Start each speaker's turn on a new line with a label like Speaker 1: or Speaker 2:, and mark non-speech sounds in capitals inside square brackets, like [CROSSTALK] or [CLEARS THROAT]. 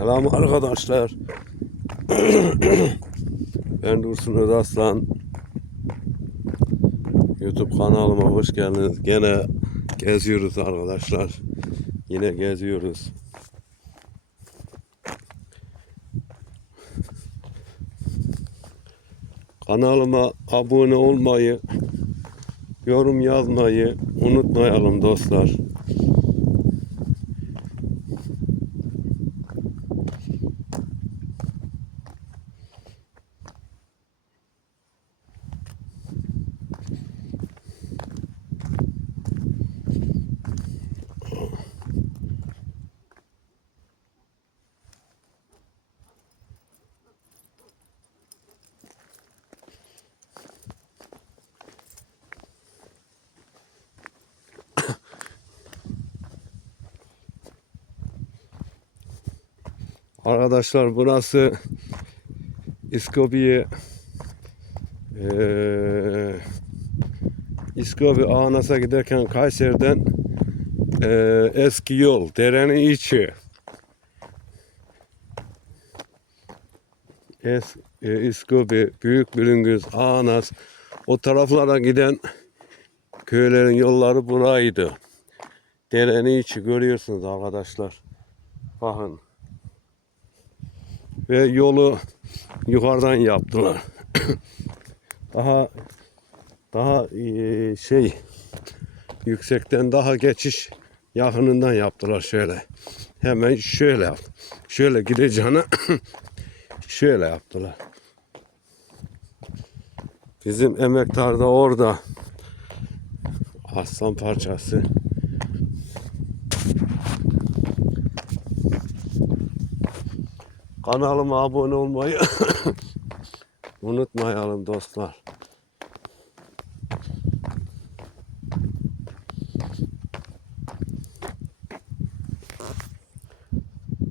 Speaker 1: Selam arkadaşlar. [CLEARS THROAT] ben Dursun Özaslan. YouTube kanalıma hoş geldiniz. Gene geziyoruz arkadaşlar. Yine geziyoruz. Kanalıma abone olmayı, yorum yazmayı unutmayalım dostlar. Arkadaşlar burası İskobiye eee İskobi Ağnas'a giderken Kayseri'den eee, eski yol derenin içi Es, e, İskobi, Büyük Bülüngüz, Ağnas o taraflara giden köylerin yolları buraydı. Derenin içi görüyorsunuz arkadaşlar. Bakın ve yolu yukarıdan yaptılar. [COUGHS] daha daha eee, şey yüksekten daha geçiş yakınından yaptılar şöyle. Hemen şöyle yap. Şöyle gideceğine [COUGHS] şöyle yaptılar. Bizim emektar da orada. Aslan parçası. Kanalıma abone olmayı [COUGHS] unutmayalım dostlar.